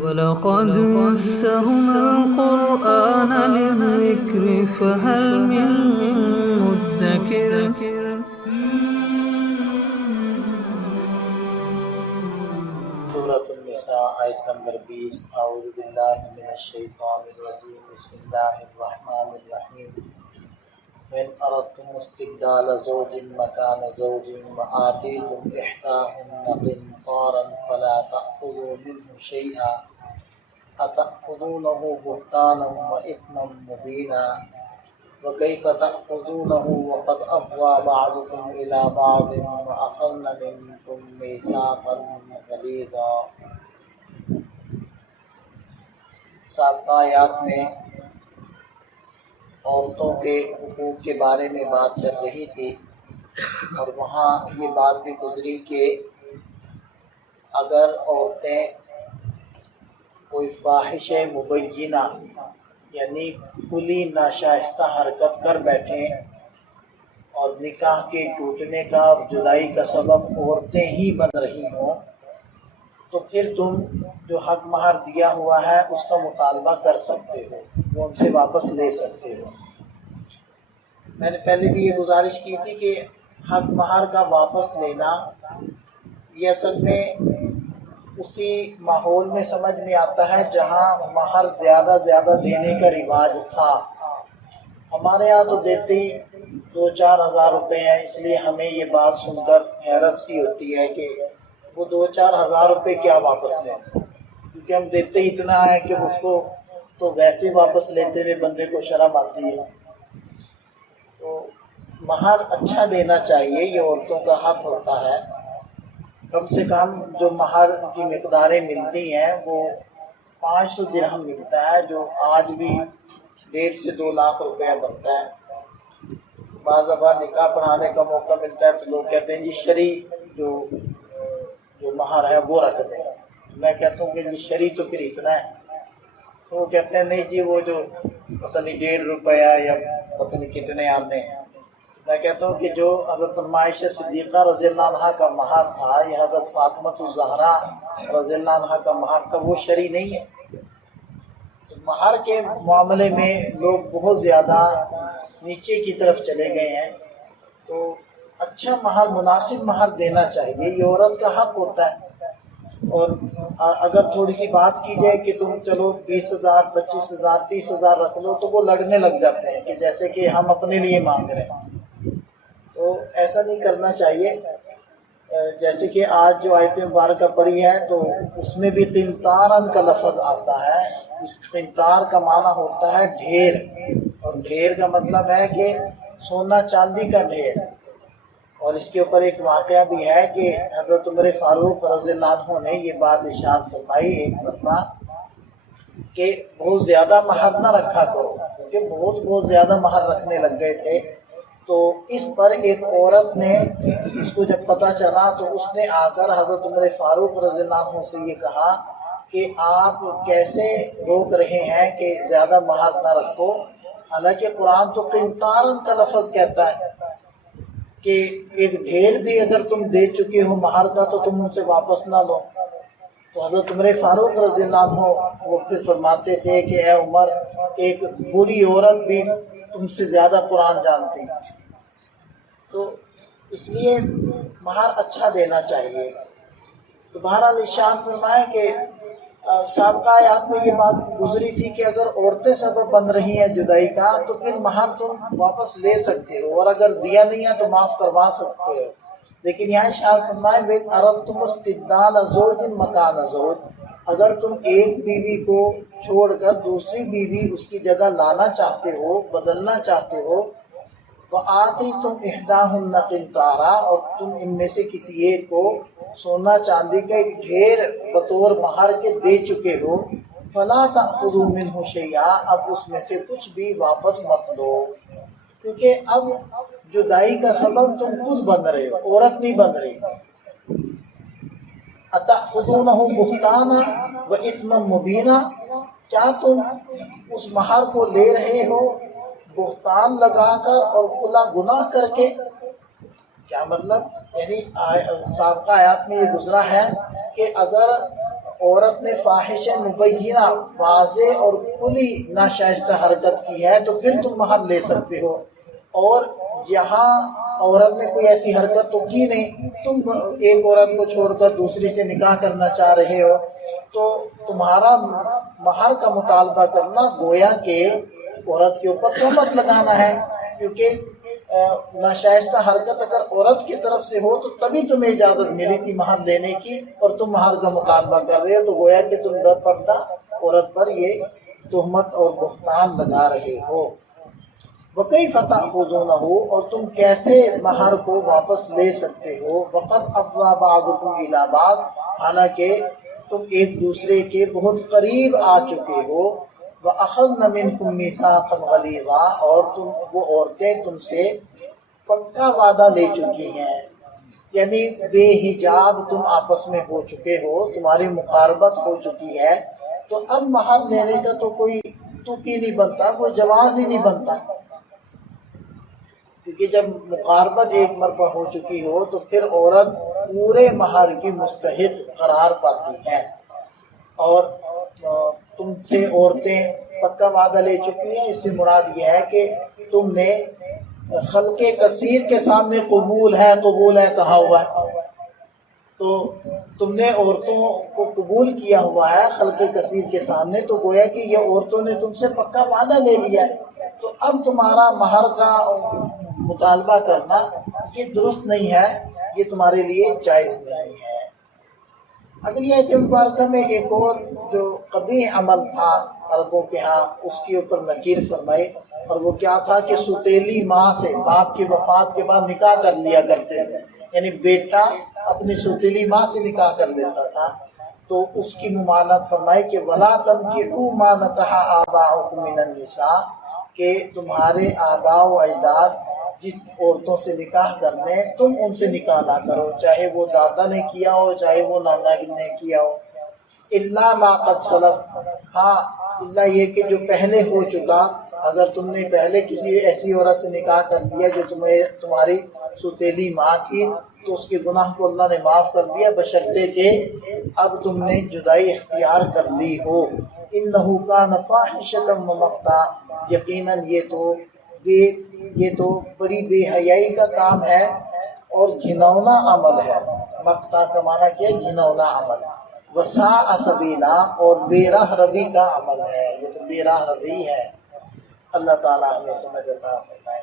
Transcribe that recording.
وَلَقَدْ يَسَّرْنَا الْقُرْآنَ لِلذِّكْرِ فَهَلْ مِن مُّدَّكِرٍ سورۃ النساء آیت نمبر 20 اعوذ باللہ من الشیطان الرجیم بسم اللہ الرحمن الرحیم من اردتم استبدال زوج مکان زوج وآتیتم احداهن قنطارا فلا تأخذوا منه شيئا أتأخذونه بهتانا وإثما مبينا وكيف تأخذونه وقد أفضى بعضكم إلى بعض وأخذن منكم ميثاقا غليظا۔ سابقہ آیات میں عورتوں کے حقوق کے بارے میں بات چل رہی تھی اور وہاں یہ بات بھی گزری کہ اگر عورتیں کوئی فاحش مبینہ یعنی کھلی ناشائستہ حرکت کر بیٹھیں اور نکاح کے ٹوٹنے کا اور جدائی کا سبب عورتیں ہی بن رہی ہوں تو پھر تم جو حق مہر دیا ہوا ہے اس کا مطالبہ کر سکتے ہو، وہ ان سے واپس لے سکتے ہو۔ میں نے پہلے بھی یہ گزارش کی تھی کہ حق مہر کا واپس لینا یہ اصل میں اسی ماحول میں سمجھ میں آتا ہے جہاں مہر زیادہ دینے کا رواج تھا۔ ہمارے ہاں تو دیتے ہی 2-4 ہزار روپے ہیں، اس لیے ہمیں یہ بات سن کر حیرت سی ہوتی ہے کہ وہ 2-4 ہزار روپے کیا واپس لیں، کیونکہ ہم دیتے ہی اتنا ہے کہ اس کو تو ویسے واپس لیتے ہوئے بندے کو شرم آتی ہے۔ تو مہر اچھا دینا چاہیے، یہ عورتوں کا حق ہوتا ہے۔ کم سے کم جو مہر کی مقداریں ملتی ہیں وہ 500 درہم ملتا ہے، جو آج بھی 1.5 سے 2 لاکھ روپیہ بنتا ہے۔ بعض دفعہ نکاح پڑھانے کا موقع ملتا ہے تو لوگ کہتے ہیں جی شرعی جو مہر ہے وہ رکھ دیں۔ میں کہتا ہوں کہ جی شرعی تو پھر اتنا ہے، تو وہ کہتے ہیں نہیں جی وہ جو پتہ نہیں 1.5 روپیہ یا پتہ نہیں کتنے آنے۔ میں کہتا ہوں کہ جو حضرت عائشہ صدیقہ رضی اللہ عنہ کا مہر تھا یا حضرت فاطمہ الزہرا رضی اللہ عنہ کا مہر تھا وہ شرعی نہیں ہے۔ تو مہر کے معاملے میں لوگ بہت زیادہ نیچے کی طرف چلے گئے ہیں، تو اچھا مہر مناسب مہر دینا چاہیے، یہ عورت کا حق ہوتا ہے۔ اور اگر تھوڑی سی بات کی جائے کہ تم چلو 20,000 25,000 30,000 رکھ لو تو وہ لڑنے لگ جاتے ہیں کہ جیسے کہ ہم اپنے لیے مانگ رہے ہیں، تو ایسا نہیں کرنا چاہیے۔ جیسے کہ آج جو آیت مبارکہ پڑھی ہے تو اس میں بھی قنطاراً کا لفظ آتا ہے۔ اس قنطار کا معنی ہوتا ہے ڈھیر، اور ڈھیر کا مطلب ہے کہ سونا چاندی کا ڈھیر۔ اور اس کے اوپر ایک واقعہ بھی ہے کہ حضرت عمر فاروق رضی اللہ عنہ نے یہ بات ارشاد فرمائی ایک مرتبہ کہ بہت زیادہ مہر نہ رکھا کرو، کیونکہ بہت زیادہ مہر رکھنے لگ گئے تھے۔ تو اس پر ایک عورت نے اس کو جب پتہ چلا تو اس نے آ کر حضرت عمر فاروق رضی اللہ عنہ سے یہ کہا کہ آپ کیسے روک رہے ہیں کہ زیادہ مہر نہ رکھو، حالانکہ قرآن تو قنطاراً کا لفظ کہتا ہے کہ ایک ڈھیر بھی اگر تم دے چکے ہو مہر کا تو تم ان سے واپس نہ لو۔ تو حضرت عمر فاروق رضی اللہ عنہ وہ پھر فرماتے تھے کہ اے عمر، ایک بری عورت بھی تم سے زیادہ قرآن جانتی، تو اس لیے مہر اچھا دینا چاہیے۔ تو بہرحال ارشاد فرمائے کہ سابقہ آیات میں یہ بات گزری تھی کہ اگر عورتیں سبب بن رہی ہیں جدائی کا تو پھر مہر تم واپس لے سکتے ہو، اور اگر دیا نہیں ہے تو معاف کروا سکتے ہو۔ لیکن یہاں ارشاد فرمائے وَإِنْ أَرَدْتُمُ اسْتِبْدَالَ زَوْجٍ مَكَانَ زَوْجٍ، اگر تم ایک بیوی کو چھوڑ کر دوسری بیوی اس کی جگہ لانا چاہتے ہو، بدلنا چاہتے ہو، وَآتِيتُمْ إِحْدَاهُنَّ قِنْطَارًا، اور تم ان میں سے کسی ایک کو سونا چاندی کا ایک ڈھیر بطور مہر کے دے چکے ہو، فَلَا تَأْخُذُوا مِنْهُ شَيْئًا، اب اس میں سے کچھ بھی واپس مت لو، کیونکہ اب جدائی کا سبب تم خود بن رہے ہو، عورت نہیں بن رہی۔ أَتَأْخُذُونَهُ بُهْتَانًا وَإِثْمًا مُبِينًا، کیا تم اس مہر کو لے رہے ہو بہتان لگا کر اور کھلا گناہ کر کے؟ کیا مطلب؟ یعنی سابقہ آیات میں یہ گزرا ہے کہ اگر عورت نے فاحش مبینہ واضح اور کھلی ناشائستہ حرکت کی ہے تو پھر تم مہر لے سکتے ہو، اور یہاں عورت نے کوئی ایسی حرکت تو کی نہیں، تم ایک عورت کو چھوڑ کر دوسری سے نکاح کرنا چاہ رہے ہو، تو تمہارا مہر کا مطالبہ کرنا گویا کہ عورت کے اوپر تہمت لگانا ہے، کیونکہ ناشائستہ حرکت اگر عورت کی طرف سے ہو تو تبھی تمہیں اجازت ملی تھی مہر لینے کی، اور تم مہر کا مطالبہ کر رہے ہو، تو گویا کہ تم در پردہ عورت پر یہ تہمت اور بہتان لگا رہے ہو۔ وَكَيْفَ تَأْخُذُونَهُ، اور تم کیسے مہر کو واپس لے سکتے ہو، وَقَدْ أَفْضَىٰ بَعْضُكُمْ إِلَىٰ بَعْضٍ، حالانکہ تم ایک دوسرے کے بہت قریب آ چکے ہو، وَأَخَذْنَ مِنْكُمْ مِيثَاقًا غَلِيظًا، اور وہ عورتیں تم سے پکا وعدہ لے چکی ہیں، یعنی بے حجاب تم آپس میں ہو چکے ہو، تمہاری مقاربت ہو چکی ہے، تو اب مہر لینے کا تو کوئی تک ہی نہیں بنتا، کوئی جواز ہی نہیں بنتا، کیونکہ جب مقاربت ایک مرتبہ ہو چکی ہو تو پھر عورت پورے مہر کی مستحق قرار پاتی ہے، اور تم سے عورتیں پکا وعدہ لے چکی ہیں، اس سے مراد یہ ہے کہ تم نے خلق کثیر کے سامنے قبول ہے کہا ہوا ہے، تو تم نے عورتوں کو قبول کیا ہوا ہے خلق کثیر کے سامنے، تو گویا کہ یہ عورتوں نے تم سے پکا وعدہ لے لیا ہے، تو اب تمہارا مہر کا مطالبہ کرنا یہ درست نہیں ہے، یہ تمہارے لیے جائز نہیں ہے۔ اگلی آیت مبارکہ میں ایک اور جو قبیح عمل تھا عربوں کے ہاں اس کے اوپر نکیر فرمائے، اور وہ کیا تھا کہ ستیلی ماں سے باپ کی وفات کے بعد نکاح کر لیا کرتے تھے، یعنی بیٹا اپنی ستیلی ماں سے نکاح کر لیتا تھا، تو اس کی ممانعت فرمائی کہ وَلَا تَنْكِحُوا مَا نَكَحَ آبَاؤُكُم مِّنَ النِّسَاءِ، کہ تمہارے آباء و اجداد جس عورتوں سے نکاح کر لیں تم ان سے نکاح نہ کرو، چاہے وہ دادا نے کیا ہو چاہے وہ نانا نے کیا ہو، الا ما قد سلف، ہاں اللہ یہ کہ جو پہلے ہو چکا، اگر تم نے پہلے کسی ایسی عورت سے نکاح کر لیا جو تمہاری ستیلی ماں تھی تو اس کے گناہ کو اللہ نے معاف کر دیا، بشرطے کہ اب تم نے جدائی اختیار کر لی ہو۔ انہ کان فاحشۃ ومقتا، یقیناً یہ تو بڑی بے حیائی کا کام ہے اور گھنونا عمل ہے، مقتا کا معنی کیا ہے؟ گھنونا عمل، وساء سبیلا، اور بے راہ روی کا عمل ہے، یہ تو بے راہ روی ہے۔ اللہ تعالی ہمیں سمجھ عطا فرمائے۔